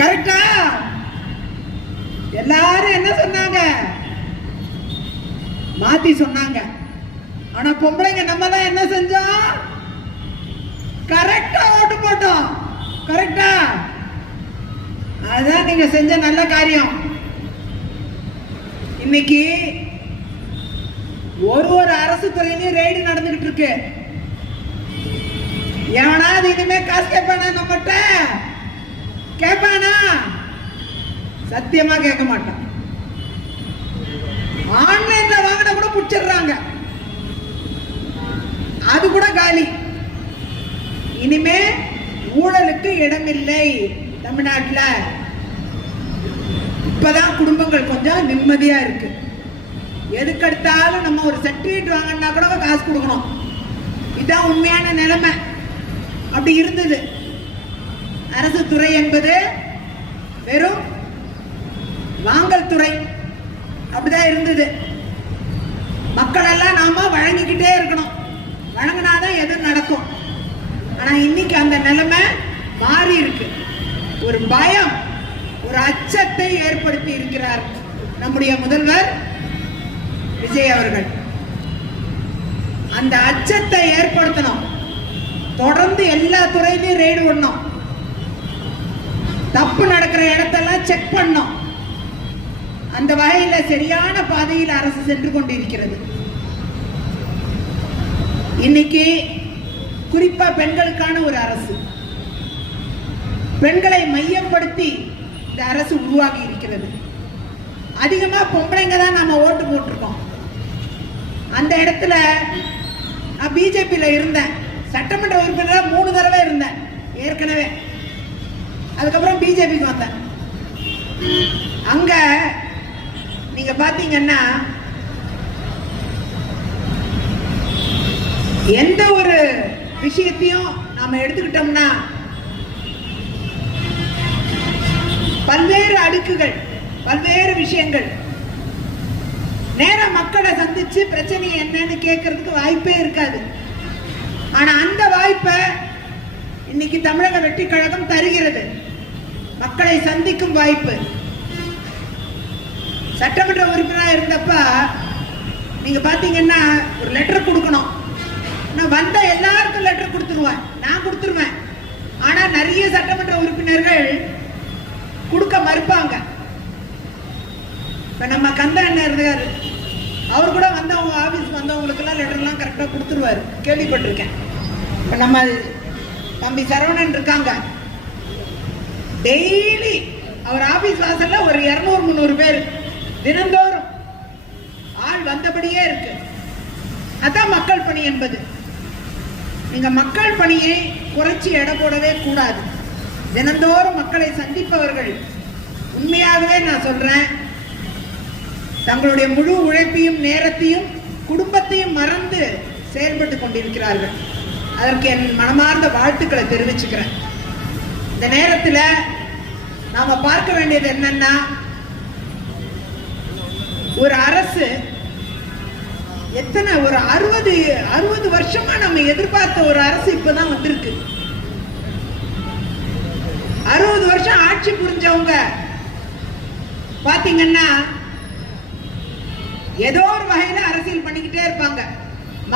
கரெக்டா? எல்லாரும் என்ன சொன்னாங்க? மாத்தி சொன்னாங்க. ஆனா பொம்பளைங்க நம்ம தான் என்ன செஞ்சோம்? கரெக்டா ஓட்டு போட்டோம். கரெக்டா? அதுதான் நீங்க செஞ்ச நல்ல காரியம். இன்னைக்கு ஒரு அரசு துறையிலையும் ரெய்டு நடந்துகிட்டு இருக்கு. எவனாவது இனிமே காசு கேட்பானா? நம்மகிட்ட கேட்பானா? சத்தியமா கேட்க மாட்டான். ஆன்லைன்ல வாங்கின கூட பிடிச்சிடுறாங்க, அது கூட காலி. இனிமே ஊழலுக்கு இடமில்லை தமிழ்நாட்டில். இப்பதான் குடும்பங்கள் கொஞ்சம் நிம்மதியா இருக்கு. எதுக்கெடுத்தாலும் நம்ம ஒரு சர்டிபிகேட் வாங்கினா கூட காசு கொடுக்கணும். இதுதான் உண்மையான நிலைமை. அப்படி இருந்தது. அரசு துறை என்பது வெறும் வாங்கல் துறை, அப்படிதான் இருந்தது. மக்கள் எல்லாம் நாம வழங்கிக்கிட்டே இருக்கணும், வழங்கினாதான் எது நடக்கும். ஆனா இன்னைக்கு அந்த நிலைமை மாறி இருக்கு. ஒரு பயம், ஒரு அச்சத்தை ஏற்படுத்தி இருக்கிறார் நம்முடைய முதல்வர் விஜய் அவர்கள். அந்த அச்சத்தை ஏற்படுத்தணும். தொடர்ந்து எல்லா துறையிலையும் ரெய்டு பண்ணணும். தப்பு நடக்கிற இடத்தெல்லாம் செக் பண்ணணும். அந்த வகையில சரியான பாதையில் அரசு சென்று கொண்டிருக்கிறது. இன்னைக்கு குறிப்பா பெண்களுக்கான ஒரு அரசு, பெண்களை மையப்படுத்தி இந்த அரசு உருவாகி இருக்கிறது. அதிகமா பொம்பளைங்க தான் நாம ஓட்டு போட்டிருக்கோம். அந்த இடத்துல நான் பிஜேபியில இருந்தேன், சட்டமன்ற உறுப்பினராக 3 தடவை இருந்தேன் ஏற்கனவே. அதுக்கப்புறம் பிஜேபிக்கு வந்தேன். அங்க நீங்க பாத்தீங்கன்னா எந்த ஒரு விஷயத்தையும் நாம எடுத்துக்கிட்டோம்னா பல்வேறு அடுக்குகள், பல்வேறு விஷயங்கள். நேரம் மக்களை சந்திச்சு பிரச்சனை என்னன்னு கேட்கறதுக்கு வாய்ப்பே இருக்காது. ஆனா அந்த வாய்ப்பை இன்னைக்கு தமிழக வெற்றி கழகம் தருகிறது. மக்களை சந்திக்கும் வாய்ப்பு. சட்டமன்ற உறுப்பினராக இருந்தப்ப நீங்க பாத்தீங்கன்னா ஒரு லெட்டர் கொடுக்கணும். நான் வந்த எல்லாருக்கும் லெட்டர் கொடுத்துருவேன், நான் கொடுத்துருவேன். ஆனா நிறைய சட்டமன்ற உறுப்பினர்கள் கொடுக்க மறுப்பாங்க. இப்ப நம்ம கந்த அண்ணன் இருந்தாரு, அவர் கூட வந்தவங்க ஆபீஸ் வந்தவங்களுக்கு எல்லாம் லெட்டர் எல்லாம் கரெக்டா கொடுத்துருவாரு, கேள்விப்பட்டிருக்கேன். இப்ப நம்ம தம்பி சரவணன் இருக்காங்க, டெய்லி அவர் ஆபீஸ் வாசல்ல ஒரு 200-300 பேர் தினந்தோறும் ஆள் வந்தபடியே இருக்கு. அதான் மக்கள் பணி என்பது. நீங்க மக்கள் பணியை குறைச்சி எடை போடவே கூடாது. தினந்தோறும் மக்களை சந்திப்பவர்கள் உண்மையாகவே நான் சொல்றேன், தங்களுடைய முழு உழைப்பையும் நேரத்தையும் குடும்பத்தையும் மறந்து செயல்பட்டு கொண்டிருக்கிறார்கள். அதற்கு என் மனமார்ந்த வாழ்த்துக்களை தெரிவிச்சுக்கிறேன். இந்த நேரத்தில் நாம பார்க்க வேண்டியது என்னன்னா, ஒரு அரசு எத்தனை ஒரு 60 வருஷமா நம்ம எதிர்பார்த்த ஒரு அரசு இப்பதான் வந்திருக்கு. 60 வருஷம் ஆட்சி புரிஞ்சவங்க பாத்தீங்கன்னா ஏதோ ஒரு வகையில அரசியல் பண்ணிக்கிட்டே இருப்பாங்க.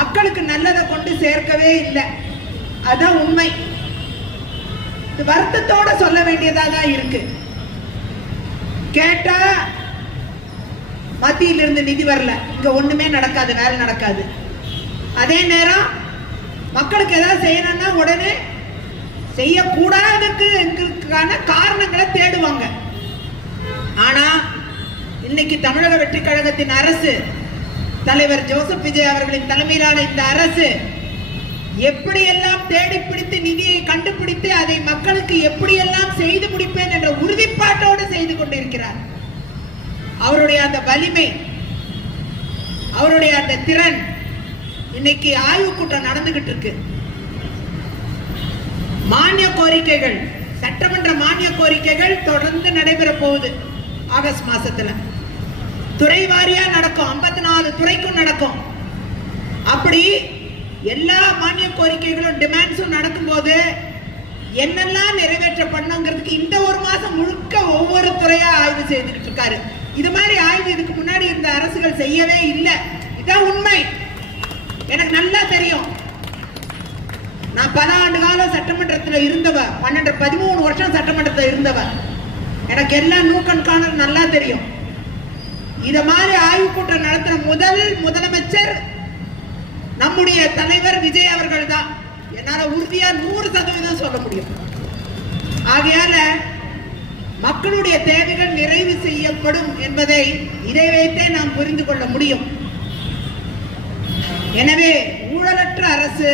மக்களுக்கு நல்லதை கொண்டு சேர்க்கவே இல்லை. அதான் உண்மை. வருத்தத்தோட சொல்ல வேண்டியதா தான் இருக்கு. கேட்டா மத்தியிலிருந்து நிதி வரல, இங்க ஒண்ணுமே நடக்காது, வேலை நடக்காது. அதே நேரம் மக்களுக்கு ஏதாவது செய்யணும்னா உடனே செய்யக்கூடாதுக்கான காரணங்களை தேடுவாங்க. ஆனா இன்னைக்கு தமிழக வெற்றி கழகத்தின் அரசு, தலைவர் ஜோசப் விஜய் அவர்களின் தலைமையிலான இந்த அரசு எப்படியெல்லாம் தேடி பிடித்து நிதியை கண்டுபிடித்து அதை மக்களுக்கு எப்படியெல்லாம் செய்து முடிப்பேன் என்ற உறுதிப்பாட்டோடு செய்து கொண்டிருக்கிறார். அவருடைய அந்த வலிமை, அவருடைய அந்த திறன். இன்னைக்கு ஆய்வு கூட்டம் நடந்துகிட்டு இருக்கு. மானிய கோரிக்கைகள், சட்டமன்ற மானிய கோரிக்கைகள் தொடர்ந்து நடைபெற போகுது. ஆகஸ்ட் மாசத்துல துறை வாரியா நடக்கும், 54 துறைக்கும் நடக்கும். அப்படி எல்லா மானிய கோரிக்கைகளும் டிமாண்ட்ஸும் நடக்கும் போது என்னெல்லாம் நிறைவேற்றப்படணுங்கிறதுக்கு இந்த ஒரு மாசம் முழுக்க முறையா ஆய்வு செய்துகிட்டு இருக்காரு. இது மாதிரி ஆய்வு இதுக்கு முன்னாடி இந்த அரசுகள் செய்யவே இல்லை. இதான் உண்மை. எனக்கு நல்லா தெரியும். நான் பல ஆண்டு காலம் சட்டமன்றத்தில் இருந்தவ, 13 வருஷம் சட்டமன்றத்தில் இருந்தவ. எனக்கு எல்லாம் நூக்கண்காணல் நல்லா தெரியும். இத மாதிரி ஆய்வு கூட்டம் நடத்தின முதலமைச்சர் நம்முடைய தலைவர் விஜய் அவர்கள் தான். என்னால உறுதியா 100% சொல்ல முடியும். ஆகையால மக்களுடைய தேவைகள் நிறைவு செய்யப்படும் என்பதை இதை வைத்தே நாம் புரிந்து கொள்ள முடியும். எனவே ஊழலற்ற அரசு,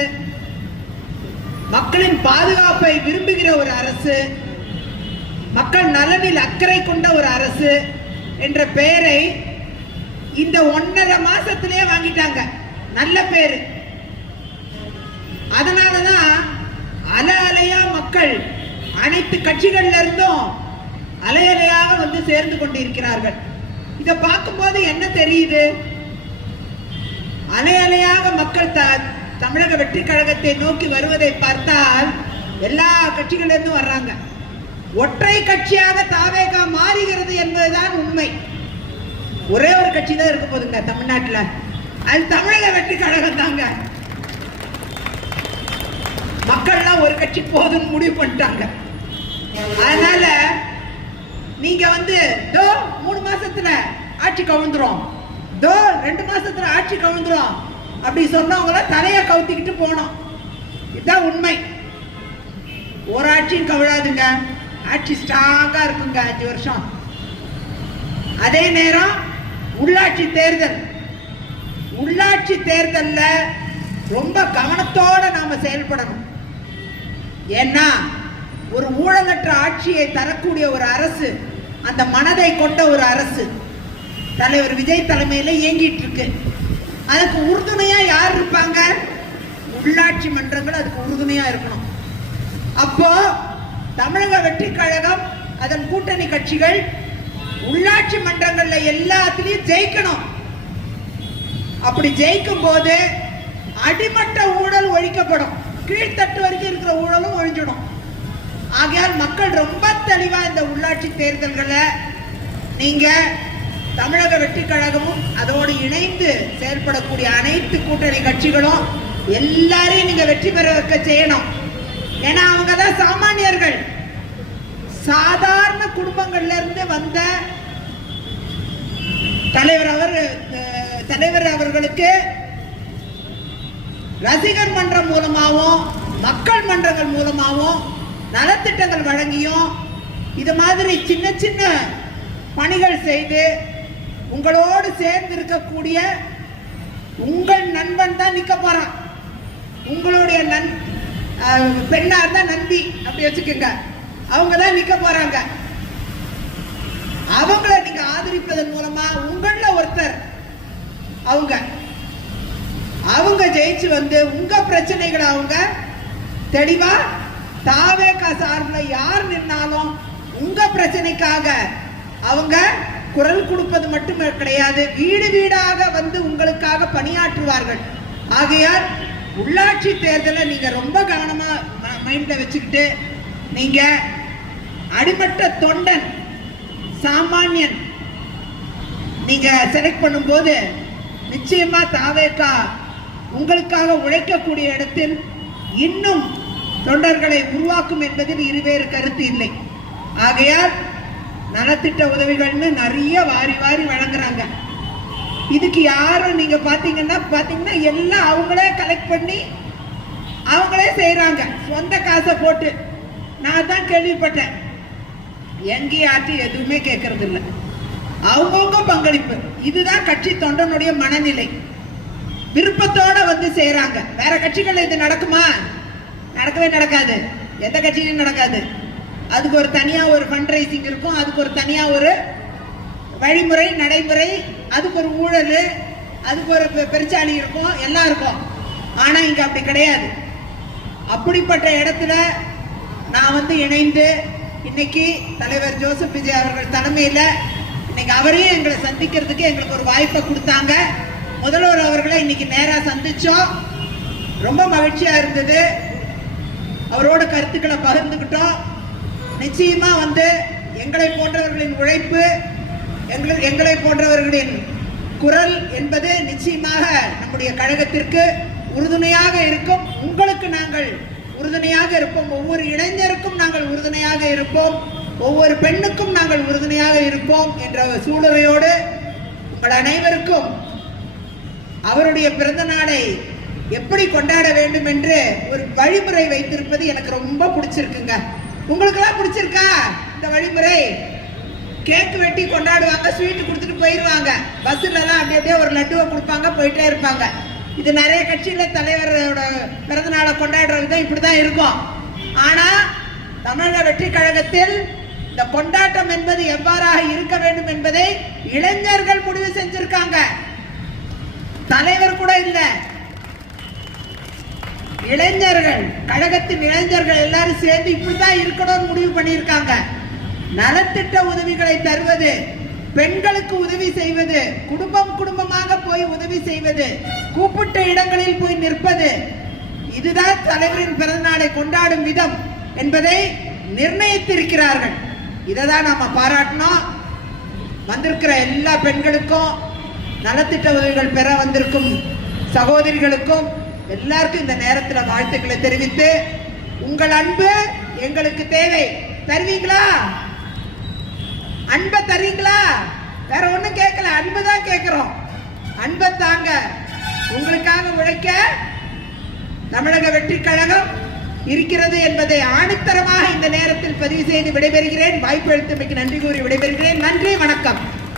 மக்களின் பாதுகாப்பை விரும்புகிற ஒரு அரசு, மக்கள் நலனில் அக்கறை கொண்ட ஒரு அரசு என்ற பெயரை இந்த 1.5 மாசத்திலேயே வாங்கிட்டாங்க. நல்ல பேரு. அதனாலதான் அலையா மக்கள் அனைத்து கட்சிகள்ல இருந்தும் அலையாக வந்து சேர்ந்து கொண்டிருக்கிறார்கள். இதை பார்க்கும்போது என்ன தெரியுது? அலையாக மக்கள் தமிழக வெற்றி கழகத்தை நோக்கி வருவதை பார்த்தால் எல்லா கட்சிகளிலிருந்தும் வர்றாங்க. ஒற்றை கட்சியாக தாவேகா மாறுகிறது என்பதுதான் உண்மை. ஒரே ஒரு கட்சி தான் இருக்க போதுங்க தமிழ்நாட்டில், அது தமிழக வெற்றி கழகம் தாங்க. மக்கள்லாம் ஒரு கட்சி போதும் முடிவு பண்ணிட்டாங்க. அதனால நீங்க வந்து 3 மாசத்துல ஆட்சி கவுந்துரும், 2 மாசத்துல ஆட்சி கவுந்துரும் அப்படி சொன்னவங்கள தலைய கவுத்திக்கிட்டு போனோம். இதுதான் உண்மை. ஒரு ஆட்சியும் கவிழாதுங்க. ஆட்சி ஸ்ட்ராங்கா இருக்குங்க 5 வருஷம். அதே நேரம் உள்ளாட்சி தேர்தல்ல ரொம்ப கவனத்தோட நாம செயல்படணும். ஏன்னா ஒரு ஊழலற்ற ஆட்சியை தரக்கூடிய ஒரு அரசு, அந்த மனதை கொண்ட ஒரு அரசு தலைவர் விஜய் தலைமையில இயங்கிட்டு இருக்கு. அதுக்கு உறுதுணையா யார் இருப்பாங்க? உள்ளாட்சி மன்றங்கள் அதுக்கு உறுதுணையா இருக்கணும். அப்போ தமிழக வெற்றி கழகம், அதன் கூட்டணி கட்சிகள் உள்ளாட்சி மன்றங்கள்ல எல்லாத்திலையும் ஜெயிக்கணும். அப்படி ஜெயிக்கும் போது அடிமட்ட ஊழல் ஒழிக்கப்படும், கீழ்த்தட்டு வரைக்கும் இருக்கிற ஊழலும் ஒழிஞ்சிடும். ஆகையால் மக்கள் ரொம்ப தெளிவா இந்த உள்ளாட்சி தேர்தல்களை நீங்க தமிழக வெற்றி கழகமும் அதோடு இணைந்து செயல்படக்கூடிய அனைத்து கூட்டணி கட்சிகளும் எல்லாரையும் நீங்க வெற்றி பெற வைக்க செய்யணும். ஏன்னா அவங்கதான் சாமானியர்கள், சாதாரண குடும்பங்கள்ல இருந்து வந்த தலைவர் அவர்களுக்கு ரசிகர் மன்றம் மூலமாகவும் மக்கள் மன்றங்கள் மூலமாகவும் நலத்திட்டங்கள் வழங்கியும் இது மாதிரி சின்ன சின்ன பணிகள் செய்து உங்களோடு சேர்ந்து இருக்கக்கூடிய உங்கள் நண்பன் தான் நிக்க போறான். உங்களுடைய பெண்ணா இருந்தா நந்தி அப்படி வச்சுக்கோங்க, அவங்க தான் நிக்க போறாங்க. அவங்கள நீங்க ஆதரிப்பதன் மூலமா உங்கள ஒருத்தர் அவங்க ஜெயிச்சு வந்து உங்க பிரச்சனைகளை அவங்க தெளிவா தாவேகா சார்பில் யார் நின்னாலும் உங்க பிரச்சனைக்காக அவங்க குரல் கொடுப்பது மட்டுமே கிடையாது, வீடு வீடாக வந்து உங்களுக்காக பணியாற்றுவார்கள். ஆகையால் உள்ளாட்சி தேர்தலை நீங்க ரொம்ப கவனமா மைண்ட்ல வச்சுக்கிட்டு நீங்க அடிமட்ட தொண்டன் சாமானியன் நீங்க செலக்ட் பண்ணும்போது நிச்சயமா தாவேகா உங்களுக்காக உழைக்கக்கூடிய இடத்தில் இன்னும் தொண்டர்களை உருவாக்கும் என்பதில் இருவேறு கருத்து இல்லை. ஆகையால் நலத்திட்ட உதவிகள்னு நிறைய வாரி வாரி வழங்குறாங்க. இதுக்கு யாரும் நீங்க பாத்தீங்கன்னா எல்லாம் அவங்களே கலெக்ட் பண்ணி அவங்களே செய்யறாங்க, சொந்த காசை போட்டு. நான் தான் கேள்விப்பட்டேன், எங்கேயாச்சும் எதுவுமே கேட்கறது இல்லை, அவங்கவுங்க பங்களிப்பு. இதுதான் கட்சி தொண்டனுடைய மனநிலை. விருப்பத்தோட வந்து செய்யறாங்க. வேற கட்சிகள் இது நடக்குமா? நடக்கவே நடக்காது. எந்த கட்சியிலும் நடக்காது. அதுக்கு ஒரு தனியா ஒரு ஃபண்ட் ரைசிங் இருக்கும், அதுக்கு ஒரு தனியா ஒரு வழிமுறை நடைமுறை, அதுக்கு ஒரு ஊழல், அதுக்கு ஒரு பெருச்சாளி இருக்கும், எல்லாம் இருக்கும். ஆனா இங்க அப்படி கிடையாது. அப்படிப்பட்ட இடத்துல நான் வந்து இணைந்து இன்னைக்கு தலைவர் ஜோசப் விஜய் அவர்கள் தலைமையில இன்னைக்கு அவரையும் எங்களை சந்திக்கிறதுக்கு எங்களுக்கு ஒரு வாய்ப்பை கொடுத்தாங்க. முதல்வர் அவர்களை இன்னைக்கு நேரா சந்திச்சோம். ரொம்ப மகிழ்ச்சியா இருந்தது. அவரோட கருத்துக்களை பகிர்ந்துக்கிட்டோம். நிச்சயமா வந்து எங்களை போன்றவர்களின் உழைப்பு, எங்களை போன்றவர்களின் குரல் என்பது நிச்சயமாக நம்முடைய கழகத்திற்கு உறுதுணையாக இருக்கும். உங்களுக்கு நாங்கள் உறுதுணையாக இருப்போம். ஒவ்வொரு இளைஞருக்கும் நாங்கள் உறுதுணையாக இருப்போம். ஒவ்வொரு பெண்ணுக்கும் நாங்கள் உறுதுணையாக இருப்போம் என்ற சூளுரையோடு உங்கள் அனைவருக்கும் அவருடைய பிறந்த நாளை எப்படி கொண்டாட வேண்டும் என்று ஒரு வழிமுறை வைத்திருப்பது எனக்கு ரொம்ப பிடிச்சிருக்குங்க. உங்களுக்கெல்லாம் பிடிச்சிருக்கா இந்த வழிமுறை? கேக் வெட்டி கொண்டாடுவாங்க, ஸ்வீட் கொடுத்துட்டு போயிடுவாங்க. பஸ்ஸுல எல்லாம் அப்படியே ஒரு லட்டுவை கொடுப்பாங்க, போயிட்டே இருப்பாங்க. இது நிறைய கட்சியில தலைவரோட பிறந்த நாளை கொண்டாடுறது இப்படிதான் இருக்கும். ஆனா தமிழக வெற்றி கழகத்தில் இந்த கொண்டாட்டம் என்பது எவ்வாறாக இருக்க வேண்டும் என்பதை இளைஞர்கள் முடிவு செஞ்சிருக்காங்க. தலைவர் கூட இல்ல, இளைஞர்கள், கழகத்தின் இளைஞர்கள் எல்லாரும் சேர்ந்து இப்படிதான் இருக்கணும்னு முடிவு பண்ணியிருக்காங்க. நலத்திட்ட உதவிகளை தருவது, பெண்களுக்கு உதவி செய்வது, குடும்பமாக போய் உதவி செய்வது, கூப்பிட்ட இடங்களில் போய் நிற்பது, இதுதான் தலைவரின் பிறந்த நாளை கொண்டாடும் விதம் என்பதை நிர்ணயித்திருக்கிறார்கள். இதை தான் நாம பாராட்டணும். வந்திருக்கிற எல்லா பெண்களுக்கும், நலத்திட்ட உதவிகள் பெற வந்திருக்கும் சகோதரிகளுக்கும் எல்லாருக்கும் இந்த நேரத்தில் வாழ்த்துக்களை தெரிவித்து, உங்கள் அன்பு எங்களுக்கு தேவை. தருவீங்களா? அன்பை தருவீங்களா? வேற ஒண்ணும் கேட்கல, அன்பு தான் கேட்கிறோம். அன்பை தாங்க. உங்களுக்காக உழைக்க தமிழக வெற்றி கழகம் இருக்கிறது என்பதை ஆணித்தரமாக இந்த நேரத்தில் பதிவு செய்து விடைபெறுகிறேன். வாய்ப்பு அளித்தமைக்கு நன்றி கூறி விடைபெறுகிறேன். நன்றி, வணக்கம்.